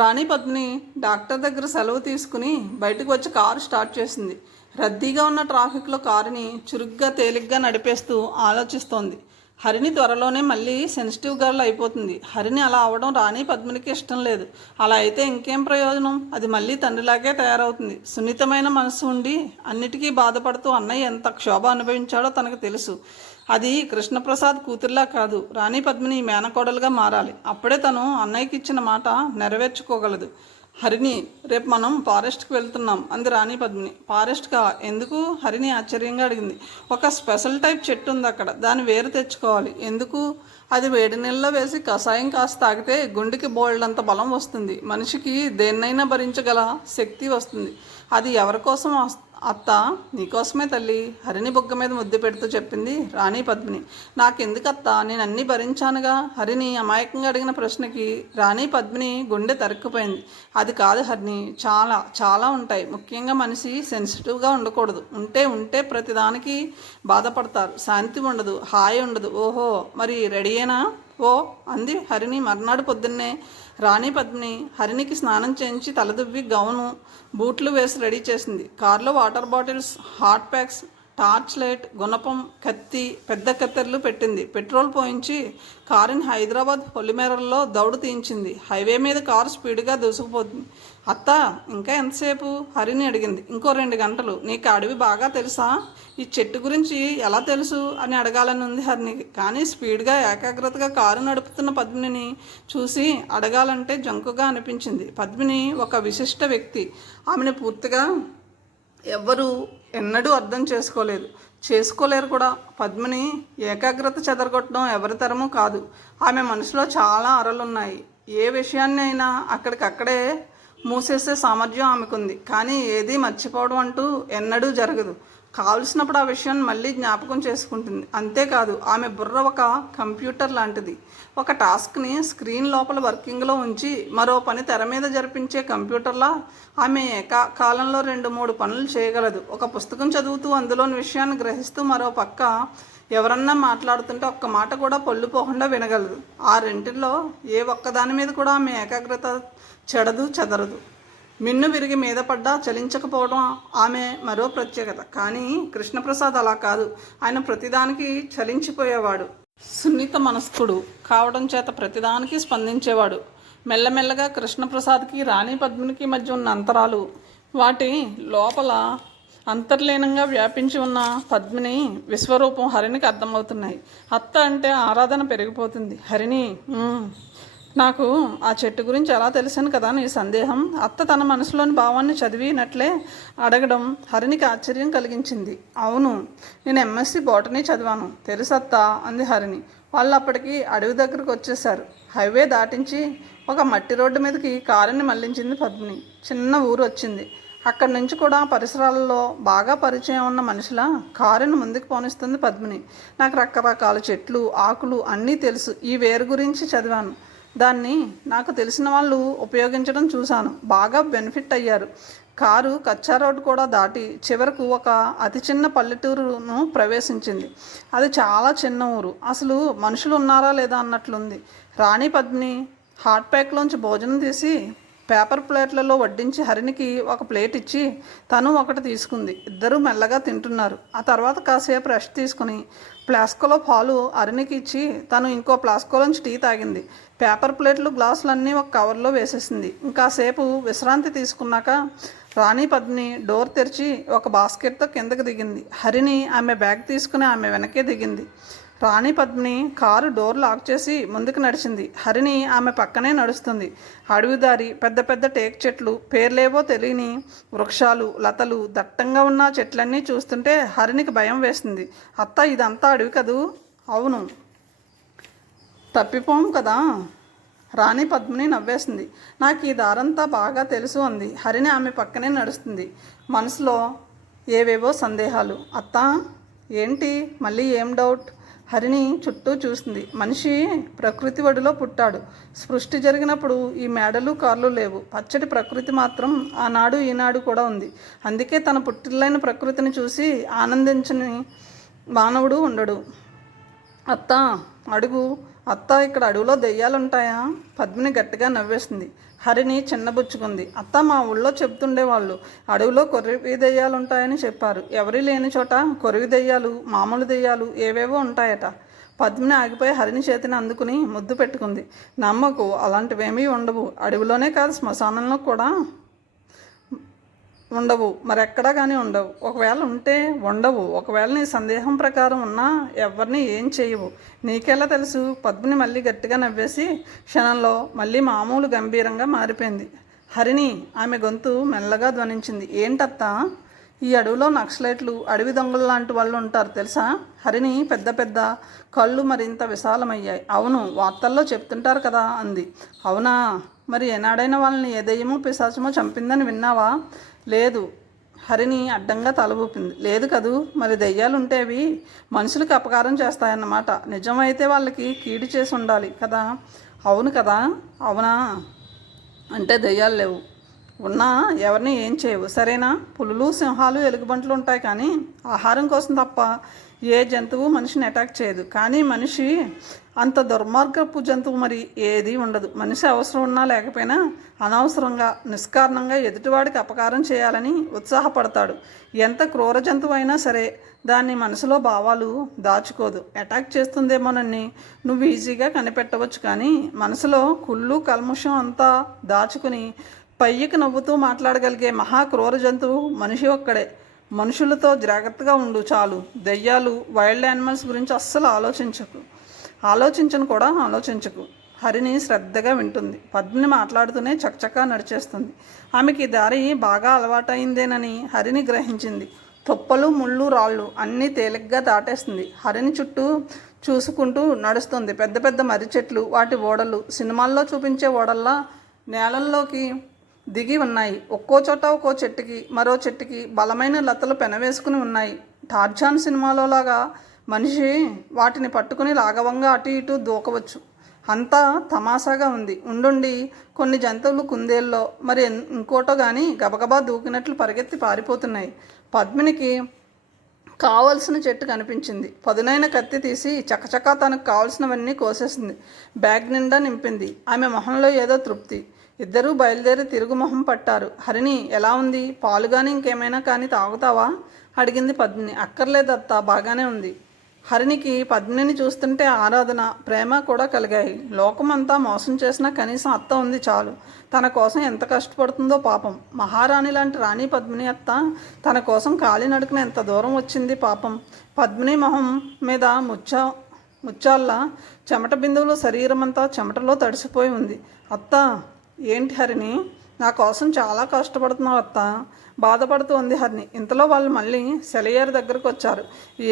రాణి పద్మిని డాక్టర్ దగ్గర సెలవు తీసుకుని బయటకు వచ్చి కారు స్టార్ట్ చేసింది. రద్దీగా ఉన్న ట్రాఫిక్లో కారుని చురుగ్గా తేలిగ్గా నడిపేస్తూ ఆలోచిస్తోంది. హరిని త్వరలోనే మళ్ళీ సెన్సిటివ్ గర్ల్ అయిపోతుంది. హరిని అలా అవడం రాణి పద్మినికి ఇష్టం లేదు. అలా అయితే ఇంకేం ప్రయోజనం? అది మళ్ళీ తండ్రిలాగే తయారవుతుంది. సున్నితమైన మనసు ఉండి అన్నిటికీ బాధపడుతూ అన్నయ్య ఎంత క్షోభ అనుభవించాడో తనకు తెలుసు. అది కృష్ణప్రసాద్ కూతుర్లా కాదు, రాణి పద్మిని మేనకోడలుగా మారాలి. అప్పుడే తను అన్నయ్యకి ఇచ్చిన మాట నెరవేర్చుకోగలదు. హరిని, రేపు మనం ఫారెస్ట్కి వెళ్తున్నాం అంది రాణి పద్మిని. ఫారెస్ట్కా? ఎందుకు? హరిని ఆశ్చర్యంగా అడిగింది. ఒక స్పెషల్ టైప్ చెట్టు ఉంది అక్కడ, దాని వేరు తెచ్చుకోవాలి. ఎందుకు? అది వేడి నీళ్ళలో వేసి కషాయం కాసి తాగితే గుండెకి బోల్డంత బలం వస్తుంది. మనిషికి దేన్నైనా భరించగల శక్తి వస్తుంది. అది ఎవరి కోసం? అత్త, నీకోసమే తల్లి, హరిని బొగ్గ మీద ముద్దు పెడుతూ చెప్పింది రాణి పద్మిని. నాకెందుకత్త, నేను అన్నీ భరించానుగా. హరిని అమాయకంగా అడిగిన ప్రశ్నకి రాణి పద్మిని గుండె తరుక్కుపోయింది. అది కాదు హరిని, చాలా చాలా ఉంటాయి. ముఖ్యంగా మనిషి సెన్సిటివ్గా ఉండకూడదు. ఉంటే ప్రతిదానికి బాధపడతారు. శాంతి ఉండదు, హాయి ఉండదు. ఓహో, మరి రెడీయేనా? ఓ అంది హరిని మర్నాడు పొద్దున్నే. రాణి పద్మిని హరినికి స్నానం చేయించి తలదువ్వి గౌను, బూట్లు వేసి రెడీ చేసింది. కారులో water bottles, hot packs, torch light, గుణపం, కత్తి, పెద్ద కత్తెరలు పెట్టింది. పెట్రోల్ పోయించి కారుని హైదరాబాద్ పొలిమేరల్లో దౌడు తీయించింది. హైవే మీద కారు స్పీడ్గా దూసుకుపోతుంది. అత్త, ఇంకా ఎంతసేపు? హరిని అడిగింది. ఇంకో 2 గంటలు. నీకు అడవి బాగా తెలుసా? ఈ చెట్టు గురించి ఎలా తెలుసు అని అడగాలని ఉంది హరినికి. కానీ స్పీడ్గా ఏకాగ్రతగా కారు నడుపుతున్న పద్మిని చూసి అడగాలంటే జంకుగా అనిపించింది. పద్మిని ఒక విశిష్ట వ్యక్తి. ఆమెను పూర్తిగా ఎవ్వరూ ఎన్నడూ అర్థం చేసుకోలేరు కూడా. పద్మిని ఏకాగ్రత చెదరగొట్టడం ఎవరి తరమూ కాదు. ఆమె మనసులో చాలా అరలున్నాయి. ఏ విషయాన్ని అయినా అక్కడికక్కడే మూసేసే సామర్థ్యం ఆమెకుంది. కానీ ఏదీ మర్చిపోవడం అంటూ ఎన్నడూ జరగదు. కావలసినప్పుడు ఆ విషయాన్ని మళ్ళీ జ్ఞాపకం చేసుకుంటుంది. అంతేకాదు, ఆమె బుర్ర ఒక కంప్యూటర్ లాంటిది. ఒక టాస్క్ని స్క్రీన్ లోపల వర్కింగ్లో ఉంచి మరో పని తెర మీద జరిపించే కంప్యూటర్లా ఆమె కాలంలో 2-3 పనులు చేయగలదు. ఒక పుస్తకం చదువుతూ అందులోని విషయాన్ని గ్రహిస్తూ మరో పక్క ఎవరన్నా మాట్లాడుతుంటే ఒక్క మాట కూడా పొల్లు పోకుండా వినగలదు. ఆ రెంటిల్లో ఏ ఒక్కదాని మీద కూడా ఆమె ఏకాగ్రత చెదరదు. మిన్ను విరిగి మీద పడ్డా చలించకపోవడం ఆమె మరో ప్రత్యేకత. కానీ కృష్ణప్రసాద్ అలా కాదు. ఆయన ప్రతిదానికి చలించిపోయేవాడు. సున్నిత మనస్కుడు కావడం చేత ప్రతిదానికి స్పందించేవాడు. మెల్లమెల్లగా కృష్ణప్రసాద్కి రాణి పద్మినికి మధ్య ఉన్న అంతరాలు, వాటి లోపల అంతర్లీనంగా వ్యాపించి ఉన్న పద్మిని విశ్వరూపం హరిణికి అర్థమవుతున్నాయి. అత్త అంటే ఆరాధన పెరిగిపోతుంది. హరిణి, నాకు ఆ చెట్టు గురించి ఎలా తెలుసాను కదా నీ సందేహం. అత్త తన మనసులోని భావాన్ని చదివినట్లే అడగడం హరిణికి ఆశ్చర్యం కలిగించింది. అవును, నేను ఎంఎస్సి బోటనీ చదివాను తెలుసత్త అంది హరిణి. వాళ్ళు అప్పటికి అడవి దగ్గరకు వచ్చేశారు. హైవే దాటించి ఒక మట్టి రోడ్డు మీదకి కారుని మళ్లించింది పద్మిని. చిన్న ఊరు వచ్చింది. అక్కడి నుంచి కూడా పరిసరాలలో బాగా పరిచయం ఉన్న మనుషుల కారుని ముందుకు పోనిస్తుంది పద్మిని. నాకు రకరకాల చెట్లు ఆకులు అన్నీ తెలుసు. ఈ వేరు గురించి చదివాను. దాన్ని నాకు తెలిసిన వాళ్ళు ఉపయోగించడం చూశాను. బాగా బెనిఫిట్ అయ్యారు. కారు కచ్చా రోడ్డు కూడా దాటి చివరకు ఒక అతి చిన్న పల్లెటూరును ప్రవేశించింది. అది చాలా చిన్న ఊరు. అసలు మనుషులు ఉన్నారా లేదా అన్నట్లుంది. రాణి పద్మిని హాట్ ప్యాక్లోంచి భోజనం తీసి పేపర్ ప్లేట్లలో వడ్డించి హరిణికి ఒక ప్లేట్ ఇచ్చి తను ఒకటి తీసుకుంది. ఇద్దరూ మెల్లగా తింటున్నారు. ఆ తర్వాత కాసేపు రెస్ట్ తీసుకుని ఫ్లాస్కోలో పాలు హరిణికి ఇచ్చి తను ఇంకో ఫ్లాస్కోలోంచి టీ తాగింది. పేపర్ ప్లేట్లు గ్లాసులన్నీ ఒక కవర్లో వేసేసింది. ఇంకాసేపు విశ్రాంతి తీసుకున్నాక రాణి పద్మిని డోర్ తెరిచి ఒక బాస్కెట్తో కిందకి దిగింది. హరిణి ఆమె బ్యాగ్ తీసుకుని ఆమె వెనకే దిగింది. రాణి పద్మిని కారు డోర్ లాక్ చేసి ముందుకు నడిచింది. హరిణి ఆమె పక్కనే నడుస్తుంది. అడవిదారి, పెద్ద పెద్ద టేక్ చెట్లు, పేర్లేవో తెలియని వృక్షాలు, లతలు, దట్టంగా ఉన్న చెట్లన్నీ చూస్తుంటే హరిణికి భయం వేసింది. అత్త, ఇదంతా అడవి కదూ? అవును, తప్పిపోం కదా. రాణి పద్మిని నవ్వేసింది. నాకు ఈ దారంతా బాగా తెలుసు అంది. హరిణి ఆమె పక్కనే నడుస్తుంది. మనసులో ఏవేవో సందేహాలు. అత్త, ఏంటి మళ్ళీ ఏం డౌట్? హరిణి చుట్టూ చూసింది. మనిషి ప్రకృతి ఒడిలో పుట్టాడు. సృష్టి జరిగినప్పుడు ఈ మేడలు కార్లు లేవు. పచ్చటి ప్రకృతి మాత్రం ఆనాడు ఈనాడు కూడా ఉంది. అందుకే తన పుట్టిల్లైన ప్రకృతిని చూసి ఆనందించని మానవుడు ఉండడు. అత్త అడుగు. అత్త, ఇక్కడ అడవిలో దెయ్యాలుంటాయా? పద్మిని గట్టిగా నవ్వేసింది. హరిణి చిన్నబుచ్చుకుంది. అత్త, మా ఊళ్ళో చెప్తుండేవాళ్ళు అడవిలో కొరివి దెయ్యాలు ఉంటాయని చెప్పారు. ఎవరి లేని చోట కొరివి దెయ్యాలు, మామూలు దెయ్యాలు ఏవేవో ఉంటాయట. పద్మిని ఆగిపోయి హరిణి చేతిని అందుకుని ముద్దు పెట్టుకుంది. నమ్మకు, అలాంటివేమీ ఉండవు. అడవిలోనే కాదు, శ్మశానంలో కూడా ఉండవు. మరెక్కడా కానీ ఉండవు. ఒకవేళ ఉంటే ఉండవు. ఒకవేళ నీ సందేహం ప్రకారం ఉన్నా ఎవరిని ఏం చేయవు. నీకెలా తెలుసు? పద్మిని మళ్ళీ గట్టిగా నవ్వేసి క్షణంలో మళ్ళీ మామూలు గంభీరంగా మారిపోయింది. హరిణి ఆమె గొంతు మెల్లగా ధ్వనించింది. ఏంటత్తా? ఈ అడవిలో నక్సలైట్లు, అడవి దొంగలు లాంటి వాళ్ళు ఉంటారు తెలుసా? హరిణి పెద్ద పెద్ద కళ్ళు మరింత విశాలమయ్యాయి. అవును, వార్తల్లో చెప్తుంటారు కదా అంది. అవునా? మరి ఏనాడైనా వాళ్ళని ఏ దెయ్యమో పిశాచమో చంపిందని విన్నావా? లేదు. హరిణి అడ్డంగా తల ఊపింది. లేదు కదూ. మరి దెయ్యాలుంటేవి మనుషులకు అపకారం చేస్తాయన్నమాట. నిజమైతే వాళ్ళకి కీడు చేసి ఉండాలి కదా. అవును కదా. అవునా? అంటే దెయ్యాలు లేవు. ఉన్నా ఎవరిని ఏం చేయవు, సరేనా? పులులు, సింహాలు, ఎలుగుబంట్లు ఉంటాయి, కానీ ఆహారం కోసం తప్ప ఏ జంతువు మనిషిని అటాక్ చేయదు. కానీ మనిషి అంత దుర్మార్గపు జంతువు మరి ఏది ఉండదు. మనిషి అవసరం ఉన్నా లేకపోయినా అనవసరంగా, నిష్కారణంగా ఎదుటివాడికి అపకారం చేయాలని ఉత్సాహపడతాడు. ఎంత క్రూర జంతువు అయినా సరే దాన్ని మనసులో భావాలు దాచుకోదు. అటాక్ చేస్తుందేమోనని నువ్వు ఈజీగా కనిపెట్టవచ్చు, కానీ మనసులో కుళ్ళు కల్ముషం అంతా దాచుకుని పయ్యకి నవ్వుతూ మాట్లాడగలిగే మహా క్రూర జంతువు మనిషి ఒక్కడే. మనుషులతో జాగ్రత్తగా ఉండు చాలు. దెయ్యాలు, వైల్డ్ యానిమల్స్ గురించి అస్సలు ఆలోచించకు. హరిణి శ్రద్ధగా వింటుంది. పద్మిని మాట్లాడుతూనే చకచకా నడిచేస్తుంది. ఆమెకి దారి బాగా అలవాటైందేనని హరిణి గ్రహించింది. తొప్పలు, ముళ్ళు, రాళ్ళు అన్నీ తేలిగ్గా దాటేస్తుంది. హరిణి చుట్టూ చూసుకుంటూ నడుస్తుంది. పెద్ద పెద్ద మర్రి చెట్లు, వాటి ఓడలు సినిమాల్లో చూపించే ఓడల్లా నేలల్లోకి దిగి ఉన్నాయి. ఒక్కో చోట ఒక్కో చెట్టుకి మరో చెట్టుకి బలమైన లతలు పెనవేసుకుని ఉన్నాయి. టార్జాన్ సినిమాలో లాగా మనిషి వాటిని పట్టుకుని లాఘవంగా అటు ఇటు దూకవచ్చు. అంతా తమాషాగా ఉంది. ఉండుండి కొన్ని జంతువులు కుందేల్లో మరి ఇంకోటో కానీ గబగబా దూకినట్లు పరిగెత్తి పారిపోతున్నాయి. పద్మినికి కావలసిన చెట్టు కనిపించింది. పదునైన కత్తి తీసి చకచకా తనకు కావలసినవన్నీ కోసేసింది. బ్యాగ్ నిండా నింపింది. ఆమె మొహంలో ఏదో తృప్తి. ఇద్దరూ బయలుదేరి తిరుగు మొహం పట్టారు. హరిణి, ఎలా ఉంది? పాలు కానీ ఇంకేమైనా కానీ తాగుతావా అడిగింది పద్మిని. అక్కర్లేదత్తా, బాగానే ఉంది. హరిణికి పద్మినిని చూస్తుంటే ఆరాధన, ప్రేమ కూడా కలిగాయి. లోకమంతా మోసం చేసినా కనీసం అత్త ఉంది చాలు. తన కోసం ఎంత కష్టపడుతుందో పాపం. మహారాణి లాంటి రాణి పద్మిని అత్త తన కోసం కాలినడుకున ఎంత దూరం వచ్చింది పాపం. పద్మిని మొహం మీద ముచ్చాల్లా చెమట బిందువులు, శరీరమంతా చెమటలో తడిసిపోయి ఉంది. అత్త, ఏంటి హరిణి, నా కోసం చాలా కష్టపడుతున్నావు అత్త, బాధపడుతూ ఉంది హరిణి. ఇంతలో వాళ్ళు మళ్ళీ సెలయేరు దగ్గరకు వచ్చారు.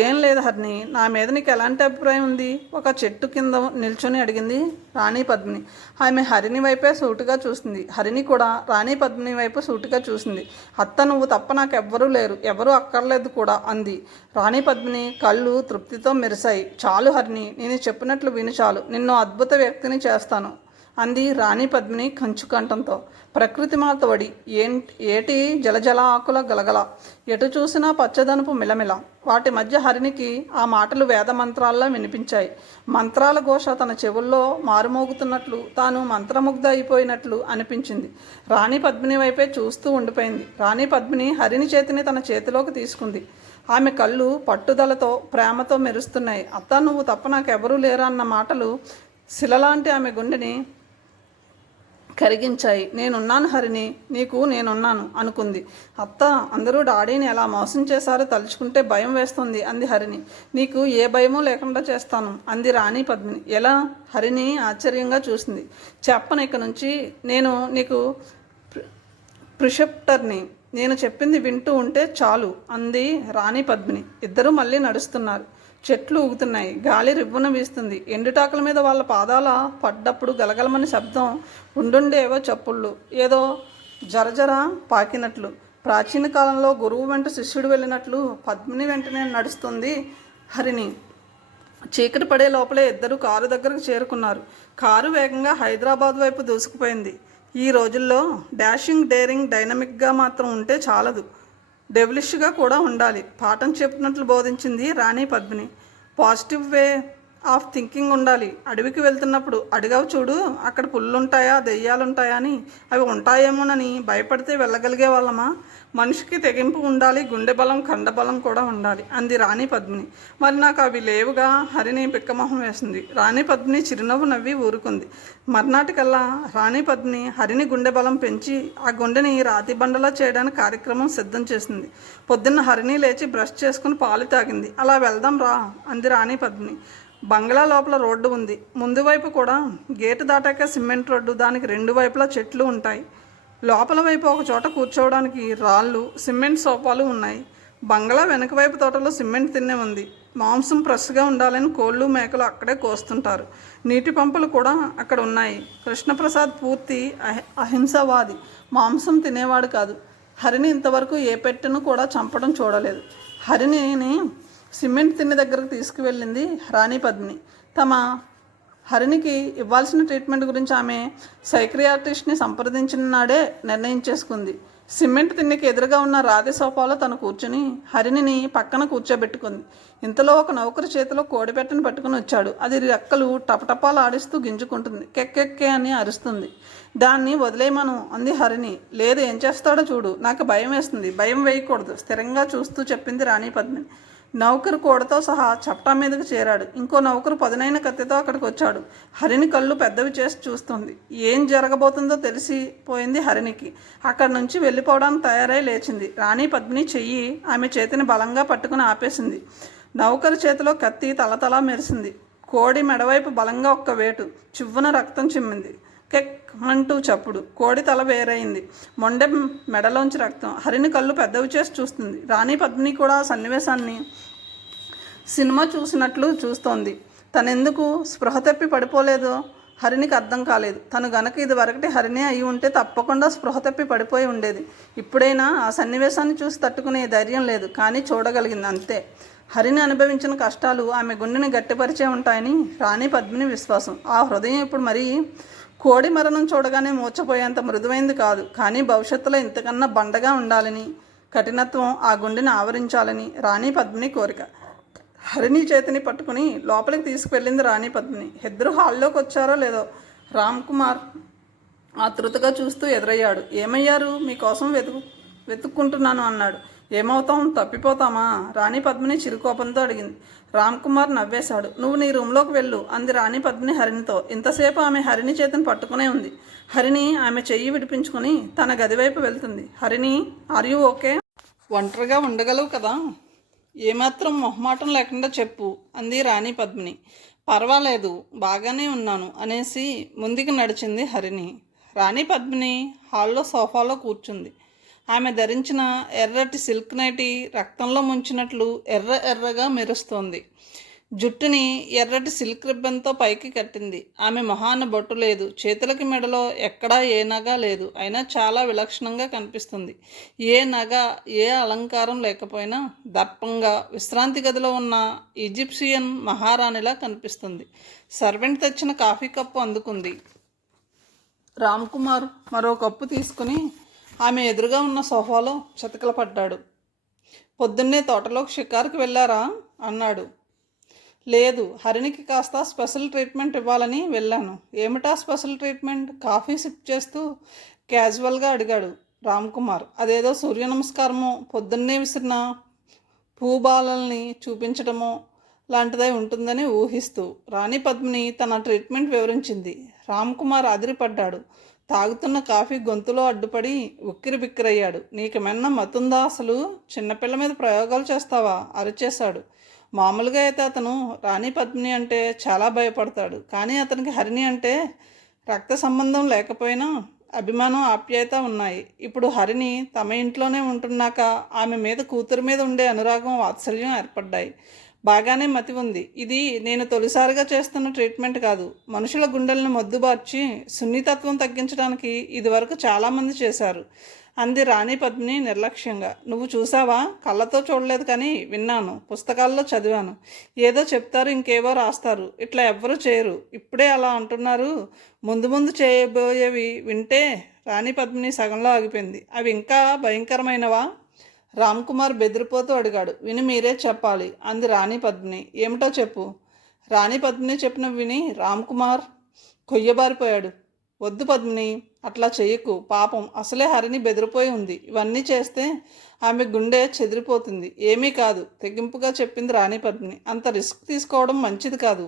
ఏం లేదు హరిణి, నా మీద నీకు ఎలాంటి అభిప్రాయం ఉంది? ఒక చెట్టు కింద నిల్చొని అడిగింది రాణి పద్మిని. ఆమె హరిణి వైపే సూటిగా చూసింది. హరిణి కూడా రాణి పద్మిని వైపు సూటిగా చూసింది. అత్త, నువ్వు తప్ప నాకెవ్వరూ లేరు, ఎవరూ అక్కర్లేదు కూడా అంది. రాణి పద్మిని కళ్ళు తృప్తితో మెరిశాయి. చాలు హరిణి, నేను చెప్పినట్లు విను చాలు, నిన్ను అద్భుత వ్యక్తిని చేస్తాను అంది రాణి పద్మిని కంచు కంఠంతో. ప్రకృతి మాత వడి ఏటి జలజల ఆకుల గలగల, ఎటు చూసినా పచ్చదనుపు మిలమిల. వాటి మధ్య హరిణికి ఆ మాటలు వేద మంత్రాల్లా వినిపించాయి. మంత్రాల ఘోష తన చెవుల్లో మారుమోగుతున్నట్లు, తాను మంత్రముగ్ధ అయిపోయినట్లు అనిపించింది. రాణి పద్మిని వైపే చూస్తూ ఉండిపోయింది. రాణి పద్మిని హరిణి చేతిని తన చేతిలోకి తీసుకుంది. ఆమె కళ్ళు పట్టుదలతో, ప్రేమతో మెరుస్తున్నాయి. అత్త, నువ్వు తప్ప నాకెవరూ లేరా అన్న మాటలు శిలలాంటి ఆమె గుండెని కరిగించాయి. నేనున్నాను హరిణి, నీకు నేనున్నాను అనుకుంది. అత్త, అందరూ డాడీని ఎలా మోసం చేశారో తలుచుకుంటే భయం వేస్తుంది అంది హరిణి. నీకు ఏ భయమూ లేకుండా చేస్తాను అంది రాణి పద్మిని. ఎలా? హరిణి ఆశ్చర్యంగా చూసింది. చెప్పను, ఇక నుంచి నేను నీకు ప్రిసెప్టర్ని, నేను చెప్పింది వింటూ ఉంటే చాలు అంది రాణి పద్మిని. ఇద్దరూ మళ్ళీ నడుస్తున్నారు. చెట్లు ఊగుతున్నాయి. గాలి రివ్వున వీస్తుంది. ఎండుటాకుల మీద వాళ్ళ పాదాల పడ్డప్పుడు గలగలమని శబ్దం, ఉండుండేవో చప్పుళ్ళు, ఏదో జరజర పాకినట్లు. ప్రాచీన కాలంలో గురువు వెంట శిష్యుడు వెళ్ళినట్లు పద్మిని వెంటనే నడుస్తుంది హరిణి. చీకటి పడే లోపలే ఇద్దరు కారు దగ్గరకు చేరుకున్నారు. కారు వేగంగా హైదరాబాద్ వైపు దూసుకుపోయింది. ఈ రోజుల్లో డాషింగ్, డేరింగ్, డైనమిక్గా మాత్రం ఉంటే చాలదు, డెవిలిష్గా కూడా ఉండాలి. పాఠం చెప్పినట్లు బోధించింది Rani Padmini. Positive way of thinking ఉండాలి. అడవికి వెళ్తున్నప్పుడు అడిగావు చూడు, అక్కడ పుల్లుంటాయా, దెయ్యాలుంటాయా అని. అవి ఉంటాయేమోనని భయపడితే వెళ్ళగలిగే వాళ్ళమా? మనిషికి తెగింపు ఉండాలి, గుండె బలం, కండబలం కూడా ఉండాలి అంది రాణి పద్మిని. మరి నాకు అవి లేవుగా. హరిణి పిక్కమొహం వేసింది. రాణి పద్మిని చిరునవ్వు నవ్వి ఊరుకుంది. మర్నాటికల్లా రాణి పద్మిని హరిణి గుండె బలం పెంచి ఆ గుండెని రాతి బండలా చేయడానికి కార్యక్రమం సిద్ధం చేసింది. పొద్దున్న హరిణి లేచి బ్రష్ చేసుకుని పాలు తాగింది. అలా వెళ్దాం రా అంది రాణి పద్మిని. బంగ్లా లోపల రోడ్డు ఉంది. ముందు వైపు కూడా గేటు దాటాక సిమెంట్ రోడ్డు, దానికి రెండు వైపులా చెట్లు ఉంటాయి. లోపల వైపు ఒక చోట కూర్చోవడానికి రాళ్ళు, సిమెంట్ సోఫాలు ఉన్నాయి. బంగ్లా వెనక వైపు తోటలో సిమెంట్ తిన్నె ఉంది. మాంసం ఫ్రెష్గా ఉండాలని కోళ్ళు, మేకలు అక్కడే కోస్తుంటారు. నీటి పంపులు కూడా అక్కడ ఉన్నాయి. కృష్ణప్రసాద్ పూర్తి అహింసవాది, మాంసం తినేవాడు కాదు. హరిణి ఇంతవరకు ఏ పెట్టెను కూడా చంపడం చూడలేదు. హరిణిని సిమెంట్ తిన్నె దగ్గరకు తీసుకువెళ్ళింది రాణి పద్మిని. తమ హరిణికి ఇవ్వాల్సిన ట్రీట్మెంట్ గురించి ఆమె సైక్రియాట్రిస్ట్ని సంప్రదించిన నాడే నిర్ణయించేసుకుంది. సిమెంట్ తిన్నెకి ఎదురుగా ఉన్న రాతి సోఫాలో తను కూర్చుని హరిణిని పక్కన కూర్చోబెట్టుకుంది. ఇంతలో ఒక నౌకరు చేతిలో కోడిపెట్టను పట్టుకుని వచ్చాడు. అది రెక్కలు టపటపాలు ఆడిస్తూ గింజుకుంటుంది. కెక్కెక్కే అని అరుస్తుంది. దాన్ని వదిలేయమను అంది హరిణి. లేదు, ఏం చేస్తాడో చూడు, నాకు భయం వేస్తుంది. భయం వేయకూడదు, స్థిరంగా చూస్తూ చెప్పింది రాణి పద్మిని. నౌకరు కోడతో సహా చప్టా మీదకు చేరాడు. ఇంకో నౌకరు పదునైన కత్తితో అక్కడికి వచ్చాడు. హరిణి కళ్ళు పెద్దవి చేసి చూస్తుంది. ఏం జరగబోతుందో తెలిసిపోయింది హరిణికి. అక్కడి నుంచి వెళ్ళిపోవడానికి తయారై లేచింది. రాణి పద్మిని చెయ్యి ఆమె చేతిని బలంగా పట్టుకుని ఆపేసింది. నౌకరు చేతిలో కత్తి తలతలా మెరిసింది. కోడి మెడవైపు బలంగా ఒక్క వేటు, చివ్వున రక్తం చిమ్మింది. కెక్ అంటూ చప్పుడు. కోడి తల వేరైంది. మొండె మెడలోంచి రక్తం. హరిణి కళ్ళు పెద్దవి చేసి చూస్తుంది. రాణి పద్మిని కూడా సన్నివేశాన్ని సినిమా చూసినట్లు చూస్తోంది. తనెందుకు స్పృహ తప్పి పడిపోలేదో హరిణికి అర్థం కాలేదు. తను గనక ఇది వరకటి హరిణి అయి ఉంటే తప్పకుండా స్పృహ తప్పి పడిపోయి ఉండేది. ఇప్పుడైనా ఆ సన్నివేశాన్ని చూసి తట్టుకునే ధైర్యం లేదు, కానీ చూడగలిగింది అంతే. హరిణి అనుభవించిన కష్టాలు ఆమె గుండెని గట్టిపరిచే ఉంటాయని రాణి పద్మిని విశ్వాసం. ఆ హృదయం ఇప్పుడు మరీ కోడి మరణం చూడగానే మూర్చపోయేంత మృదువైంది కాదు, కానీ భవిష్యత్తులో ఇంతకన్నా బండగా ఉండాలని కఠినత్వం ఆ గుండెని ఆవరించాలని రాణి పద్మిని కోరిక. హరిణి చేతిని పట్టుకుని లోపలికి తీసుకువెళ్ళింది రాణి పద్మిని. ఇద్దరు హాల్లోకి వచ్చారో లేదో రామ్ కుమార్ ఆతృతగా చూస్తూ ఎదురయ్యాడు. ఏమయ్యారు? మీకోసం వెతుక్కుంటున్నాను అన్నాడు. ఏమవుతాం, తప్పిపోతామా? రాణి పద్మిని చిరుకోపంతో అడిగింది. రామ్ కుమార్ నవ్వేశాడు. నువ్వు నీ రూమ్లోకి వెళ్ళు అంది రాణి పద్మిని హరిణితో. ఇంతసేపు ఆమె హరిణి చేతిని పట్టుకునే ఉంది. హరిణి ఆమె చెయ్యి విడిపించుకుని తన గదివైపు వెళ్తుంది. Harini, are you okay? ఒంటరిగా ఉండగలవు కదా, ఏమాత్రం మొహమాటం లేకుండా చెప్పు అంది రాణి పద్మిని. పర్వాలేదు, బాగానే ఉన్నాను అనేసి ముందుకు నడిచింది హరిణి. రాణి పద్మిని హాల్లో సోఫాలో కూర్చుంది. ఆమె ధరించిన ఎర్రటి సిల్క్ నైటీ రక్తంలో ముంచినట్లు ఎర్రగా మెరుస్తోంది. జుట్టుని ఎర్రటి సిల్క్ రిబ్బన్తో పైకి కట్టింది. ఆమె మొహాన బొట్టు లేదు, చేతులకి మెడలో ఎక్కడా ఏ నగ లేదు. అయినా చాలా విలక్షణంగా కనిపిస్తుంది. ఏ నగ, ఏ అలంకారం లేకపోయినా దర్పంగా విశ్రాంతి గదిలో ఉన్న ఈజిప్షియన్ మహారాణిలా కనిపిస్తుంది. సర్వెంట్ తెచ్చిన కాఫీ కప్పు అందుకుంది. రామ్ కుమార్ మరో కప్పు తీసుకుని ఆమె ఎదురుగా ఉన్న సోఫాలో చతికిల పడ్డాడు. పొద్దున్నే తోటలోకి షికారుకి వెళ్ళారా అన్నాడు. లేదు, హరిణికి కాస్త స్పెషల్ ట్రీట్మెంట్ ఇవ్వాలని వెళ్ళాను. ఏమిటా స్పెషల్ ట్రీట్మెంట్? కాఫీ సిప్ చేస్తూ క్యాజువల్గా అడిగాడు రామ్ కుమార్. అదేదో సూర్య నమస్కారమో పొద్దున్నే విసిరిన పూబాలల్ని చూపించడమో లాంటిదై ఉంటుందని ఊహిస్తూ రాణి పద్మిని తన ట్రీట్మెంట్ వివరించింది. రామ్ కుమార్ అదిరిపడ్డాడు. తాగుతున్న కాఫీ గొంతులో అడ్డుపడి ఉక్కిరి బిక్కిరయ్యాడు. నీకు మెన్న మతుందా అసలు? చిన్నపిల్ల మీద ప్రయోగాలు చేస్తావా? అరిచేశాడు. మామూలుగా అయితే అతను రాణి పద్మిని అంటే చాలా భయపడతాడు. కానీ అతనికి హరిణి అంటే రక్త సంబంధం లేకపోయినా అభిమానం, ఆప్యాయత ఉన్నాయి. ఇప్పుడు హరిణి తమ ఇంట్లోనే ఉంటున్నాక ఆమె మీద, కూతురు మీద ఉండే అనురాగం, వాత్సల్యం ఏర్పడ్డాయి. బాగానే మతి ఉంది. ఇది నేను తొలిసారిగా చేస్తున్న ట్రీట్మెంట్ కాదు. మనుషుల గుండెలను మొద్దుబార్చి సున్నితత్వం తగ్గించడానికి ఇదివరకు చాలామంది చేశారు అంది రాణి పద్మిని నిర్లక్ష్యంగా. నువ్వు చూసావా? కళ్ళతో చూడలేదు కానీ విన్నాను, పుస్తకాల్లో చదివాను. ఏదో చెప్తారు, ఇంకేవో రాస్తారు. ఇట్లా ఎవ్వరూ చేయరు. ఇప్పుడే అలా అంటున్నారు. ముందు ముందు చేయబోయేవి వింటే రాణి పద్మిని సగంలో ఆగిపోయింది. అవి ఇంకా భయంకరమైనవా? రామ్ కుమార్ బెదిరిపోతూ అడిగాడు. విని మీరే చెప్పాలి అంది రాణి పద్మిని. ఏమిటో చెప్పు. రాణి పద్మిని చెప్పినవి విని రామ్ కుమార్ కొయ్యబారిపోయాడు. వద్దు పద్మిని, అట్లా చెయ్యకు. పాపం అసలే హరిణి బెదిరిపోయి ఉంది. ఇవన్నీ చేస్తే ఆమె గుండె చెదిరిపోతుంది. ఏమీ కాదు తెగింపుగా చెప్పింది రాణి పద్మిని. అంత రిస్క్ తీసుకోవడం మంచిది కాదు.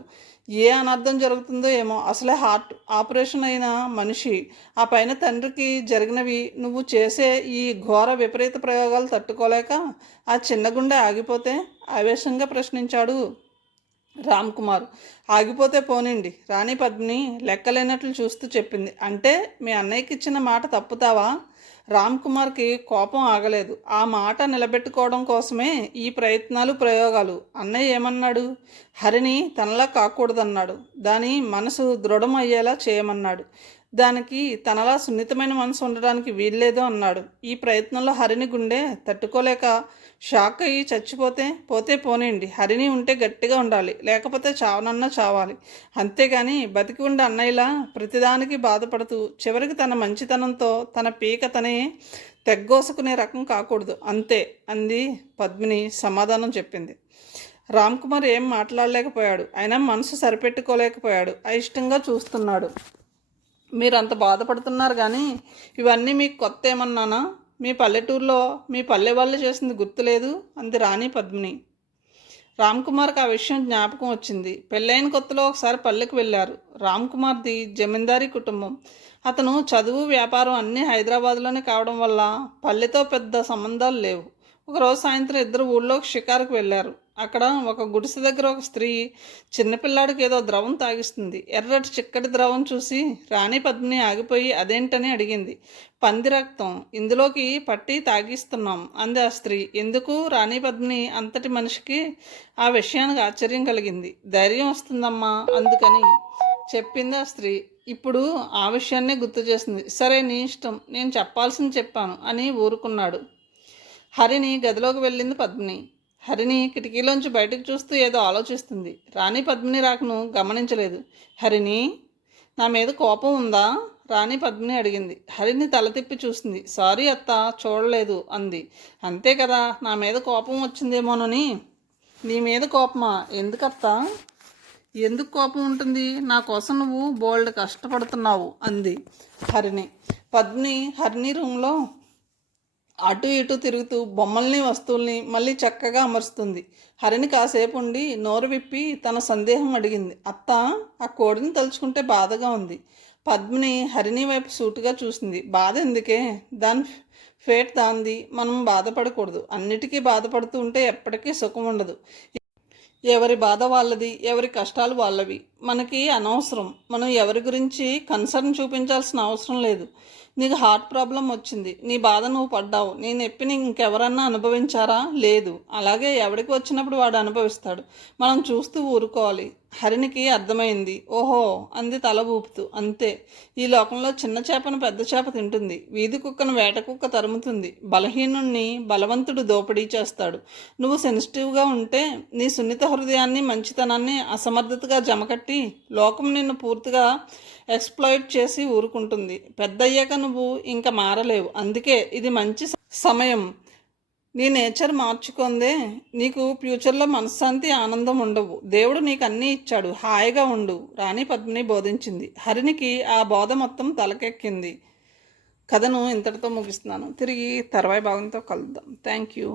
ఏ అనర్థం జరుగుతుందో ఏమో. అసలే హార్ట్ ఆపరేషన్ అయిన మనిషి, ఆ పైన తండ్రికి జరిగినవి. నువ్వు చేసే ఈ ఘోర విపరీత ప్రయోగాలు తట్టుకోలేక ఆ చిన్న గుండె ఆగిపోతే? ఆవేశంగా ప్రశ్నించాడు రామ్ కుమార్. ఆగిపోతే పోనిండి, రాణి పద్మిని లెక్కలేనట్లు చూస్తూ చెప్పింది. అంటే మీ అన్నయ్యకి ఇచ్చిన మాట తప్పుతావా? రామ్ కుమార్కి కోపం ఆగలేదు. ఆ మాట నిలబెట్టుకోవడం కోసమే ఈ ప్రయత్నాలు, ప్రయోగాలు. అన్నయ్య ఏమన్నాడు? హరిణి తనలా కాకూడదన్నాడు. దాని మనసు దృఢం అయ్యేలా చేయమన్నాడు. దానికి తనలా సున్నితమైన మనసు ఉండడానికి వీల్లేదు అన్నాడు. ఈ ప్రయత్నంలో హరిణి గుండె తట్టుకోలేక షాక్ అయ్యి చచ్చిపోతే పోనీండి. హరిణి ఉంటే గట్టిగా ఉండాలి, లేకపోతే చావనన్నా చావాలి. అంతేగాని బతికి ఉండే అన్నయ్యలా ప్రతిదానికి బాధపడుతూ చివరికి తన మంచితనంతో తన పీక తనే తెగ్గోసుకునే రకం కాకూడదు అంతే అంది పద్మిని సమాధానం చెప్పింది. రామ్ కుమార్ ఏం మాట్లాడలేకపోయాడు. అయినా మనసు సరిపెట్టుకోలేకపోయాడు. అయిష్టంగా చూస్తున్నాడు. మీరు అంత బాధపడుతున్నారు కానీ ఇవన్నీ మీకు కొత్త ఏమన్నానా? మీ పల్లెటూరులో మీ పల్లె వాళ్ళు చేసింది గుర్తులేదు అంది రాణి పద్మిని. రామ్ కుమార్కి ఆ విషయం జ్ఞాపకం వచ్చింది. పెళ్ళైన కొత్తలో ఒకసారి పల్లెకు వెళ్ళారు. రామ్ కుమార్ది జమీందారీ కుటుంబం. అతను చదువు, వ్యాపారం అన్నీ హైదరాబాద్లోనే కావడం వల్ల పల్లెతో పెద్ద సంబంధాలు లేవు. ఒకరోజు సాయంత్రం ఇద్దరు ఊళ్ళోకి షికారుకు వెళ్ళారు. అక్కడ ఒక గుడిసె దగ్గర ఒక స్త్రీ చిన్నపిల్లాడికి ఏదో ద్రవం తాగిస్తుంది. ఎర్రటి చిక్కటి ద్రవం చూసి రాణి పద్మిని ఆగిపోయి అదేంటని అడిగింది. పంది రక్తం, ఇందులోకి పట్టి తాగిస్తున్నాం అంది ఆ స్త్రీ. ఎందుకు? రాణి పద్మిని అంతటి మనిషికి ఆ విషయానికి ఆశ్చర్యం కలిగింది. ధైర్యం వస్తుందమ్మా అందుకని చెప్పింది ఆ స్త్రీ. ఇప్పుడు ఆ విషయాన్నే గుర్తు చేసింది. సరే నీ ఇష్టం, నేను చెప్పాల్సింది చెప్పాను అని ఊరుకున్నాడు. హరిణి గదిలోకి వెళ్ళింది పద్మిని. హరిణి కిటికీలోంచి బయటకు చూస్తూ ఏదో ఆలోచిస్తుంది. రాణి పద్మిని రాకను గమనించలేదు. హరిణి, నా మీద కోపం ఉందా? రాణి పద్మిని అడిగింది. హరిని తల తిప్పి చూసింది. సారీ అత్త, చూడలేదు అంది. అంతే కదా, నా మీద కోపం వచ్చిందేమోనని. నీ మీద కోపమా? ఎందుకత్తా? ఎందుకు కోపం ఉంటుంది? నా కోసం నువ్వు బోల్డ్ కష్టపడుతున్నావు అంది హరిణి. పద్మిని హరిణి రూమ్లో అటు ఇటు తిరుగుతూ బొమ్మల్ని వస్తువుల్ని మళ్ళీ చక్కగా అమరుస్తుంది. హరిణి కాసేపు ఉండి నోరు విప్పి తన సందేహం అడిగింది. అత్త, ఆ కోడిని తలుచుకుంటే బాధగా ఉంది. పద్మిని హరిణి వైపు సూటుగా చూసింది. బాధ ఎందుకే? దాని ఫేట్ దాంది, మనం బాధపడకూడదు. అన్నిటికీ బాధపడుతూ ఉంటే ఎప్పటికీ సుఖం ఉండదు. ఎవరి బాధ వాళ్ళది, ఎవరి కష్టాలు వాళ్ళవి. మనకి అనవసరం. మనం ఎవరి గురించి కన్సర్న్ చూపించాల్సిన అవసరం లేదు. నీకు హార్ట్ ప్రాబ్లం వచ్చింది, నీ బాధ నువ్వు పడ్డావు. నీ నొప్పిని ఇంకెవరన్నా అనుభవించారా? లేదు. అలాగే ఎవడికి వచ్చినప్పుడు వాడు అనుభవిస్తాడు. మనం చూస్తూ ఊరుకోవాలి. హరిణికి అర్థమైంది. ఓహో అంది తల ఊపుతూ. అంతే, ఈ లోకంలో చిన్న చేపను పెద్ద చేప తింటుంది, వీధి కుక్కను వేట కుక్క తరుముతుంది, బలహీనుణ్ణి బలవంతుడు దోపిడీ చేస్తాడు. నువ్వు సెన్సిటివ్గా ఉంటే నీ సున్నిత హృదయాన్ని, మంచితనాన్ని అసమర్థతగా జమకట్టి లోకం నిన్ను పూర్తిగా ఎక్స్ప్లాయిట్ చేసి ఊరుకుంటుంది. పెద్దయ్యాక నువ్వు ఇంకా మారలేవు. అందుకే ఇది మంచి సమయం. నీ నేచర్ మార్చుకుందే నీకు ఫ్యూచర్లో మనశ్శాంతి, ఆనందం ఉండవు. దేవుడు నీకు అన్నీ ఇచ్చాడు, హాయిగా ఉండు రాణి పద్మిని బోధించింది. హరినికి ఆ బోధ మొత్తం తలకెక్కింది. కథను ఇంతటితో ముగిస్తున్నాను. తిరిగి తర్వాయి భాగంతో కలుద్దాం. Thank you.